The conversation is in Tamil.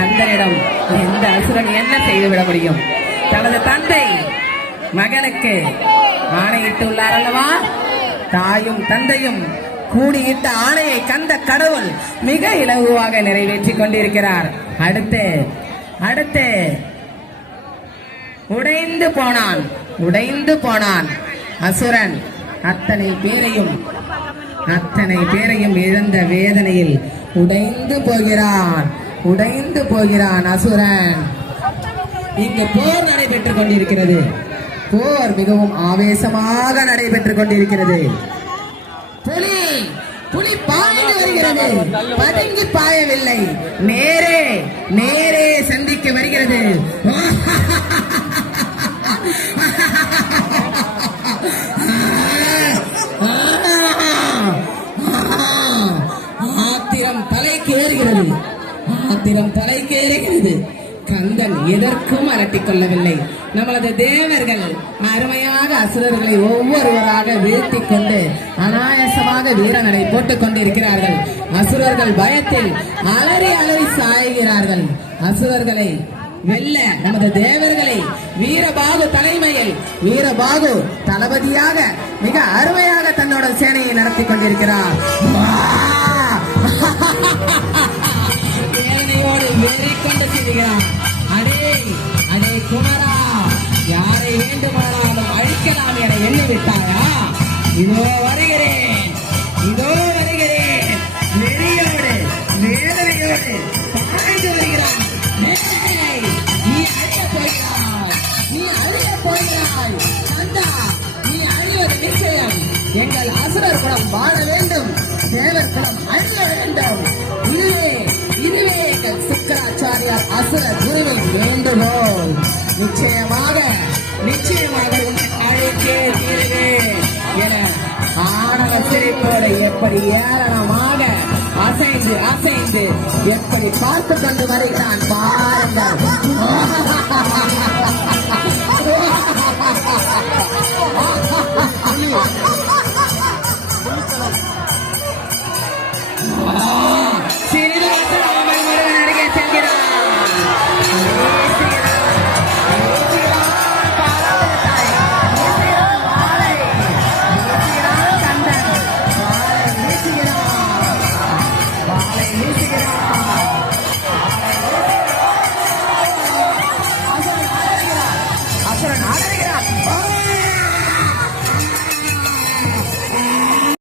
அசுரனிடம் எந்த அசுரன் என்ன செய்துவிட முடியும்? தனது தந்தை மகனுக்கு ஆணையிட்டுள்ளார் அல்லவா? தாயும் தந்தையும் கூடியிட்ட ஆணையை கந்த கடவுள் மிக இலகுவாக நிறைவேற்றிக் கொண்டிருக்கிறார். அடுத்து அடுத்து உடைந்து போனான் உடைந்து போனான் அசுரன். அத்தனை பேரையும் அத்தனை பேரையும் இழந்த வேதனையில் உடைந்து போகிறான் உடைந்து போகிறான் அசுரன் இங்கு போர் நடைபெற்றுக் கொண்டிருக்கிறது போர் மிகவும் ஆவேசமாக நடைபெற்றுக் கொண்டிருக்கிறது புலி புலி பாய்ந்து வருகிறது பதுங்கி பாயவில்லை நேரே நேரே சந்திக்க வருகிறது ஆத்திரம் தலைக்கு ஏறுகிறது ஆத்திரம் தலைக்கேறுகிறது கந்தன் எதற்கும் அரட்டிக் கொள்ளவில்லை. நம்மளது தேவர்கள் அருமையாக அசுரர்களை ஒவ்வொருவராக வீழ்த்தி கொண்டு அனாயாசமாக வீரநடை போட்டுக் கொண்டிருக்கிறார்கள். அசுரர்கள் பயத்தில் அலறி அலறி சாய்கிறார்கள். அசுரர்களை வெல்ல நமது தேவர்களை வீரபாகு தலைமையில் வீரபாகு தளபதியாக மிக அருமையாக தன்னோட சேனையை நடத்தி கொண்டிருக்கிறார். வா! கொண்டு செல்கிறான் அடே அடே குமரா யாரை வேண்டுமானாலும் அழிக்கலாம் என எண்ணிவிட்டாயா? இதோ வருகிறேன் இதோ வருகிறேன். நெறியோடு வேதனையோடு பாய்ந்து வருகிறான் நீ அழிய போகிறாய். நீ அழிய போகிறாய். கந்தா நீ அழிவது நிச்சயம். எங்கள் அசுரர் குலம் வாழ வேண்டும். தேவர் குலம் அழிய வேண்டும். நிச்சயமாக நிச்சயமாக அழைக்கே தீருவேன் என ஆணவ சிறைப்போடு எப்படி ஏளனமாக அசைந்து அசைந்து எப்படி பார்த்து கொண்டு வருகிறான் பாருங்கள் Oh!